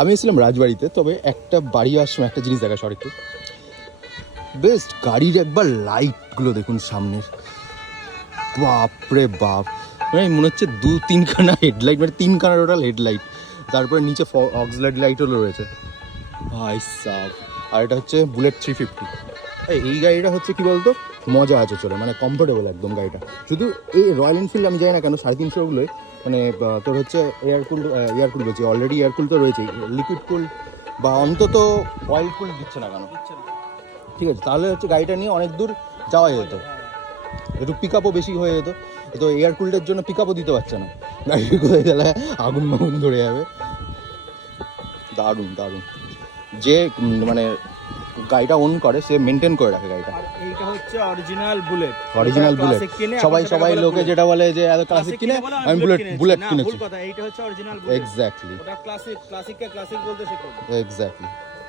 আমি এসেছিলাম রাজবাড়িতে, তবে একটা বাড়ি আসলাম একটা জিনিস দেখা সড়কে বেস্ট, গাড়ির একবার লাইটগুলো দেখুন সামনের, বাপরে বাপ, মানে মনে হচ্ছে 2-3খানা হেডলাইট, মানে 3খানা টোটাল হেডলাইট, তারপরে নিচে অক্সিলারি লাইটও রয়েছে ভাই সাব। আর এটা হচ্ছে বুলেট 350। এই গাড়িটা হচ্ছে কি বলতো, মজা আছে চলে, মানে কমফোর্টেবল একদম গাড়িটা। শুধু এই রয়্যাল এনফিল্ড আমি জানি না কেন 350গুলোই মানে তোর হচ্ছে এয়ারকুল বলছি, অলরেডি এয়ারকুল তো রয়েছে, লিকুইড কুল বা অন্তত অয়েল কুল দিচ্ছে না কেন, ঠিক আছে, তাহলে হচ্ছে গাড়িটা নিয়ে অনেক দূর যাওয়া যেত, একটু পিক আপও বেশি হয়ে যেত। তো এয়ার কুলটার জন্য পিক আপও দিতে পারছে না, গাড়ি কোথায় গেলে আগুন মাগুন ধরে যাবে। দারুণ দারুণ, যে মানে গাড়িটা ওন করে সে মেনটেন করে রাখে গাড়িটা। এইটা হচ্ছে অরিজিনাল বুলেট, অরিজিনাল বুলেট। সবাই লোকে যেটা বলে যে এত ক্লাসিক কিনে আমি বুলেট কিনেছি, ভুল কথা, এইটা হচ্ছে অরিজিনাল বুলেট। এক্স্যাক্টলি ওটা ক্লাসিককে ক্লাসিক বলতে শেখো। এক্স্যাক্টলি।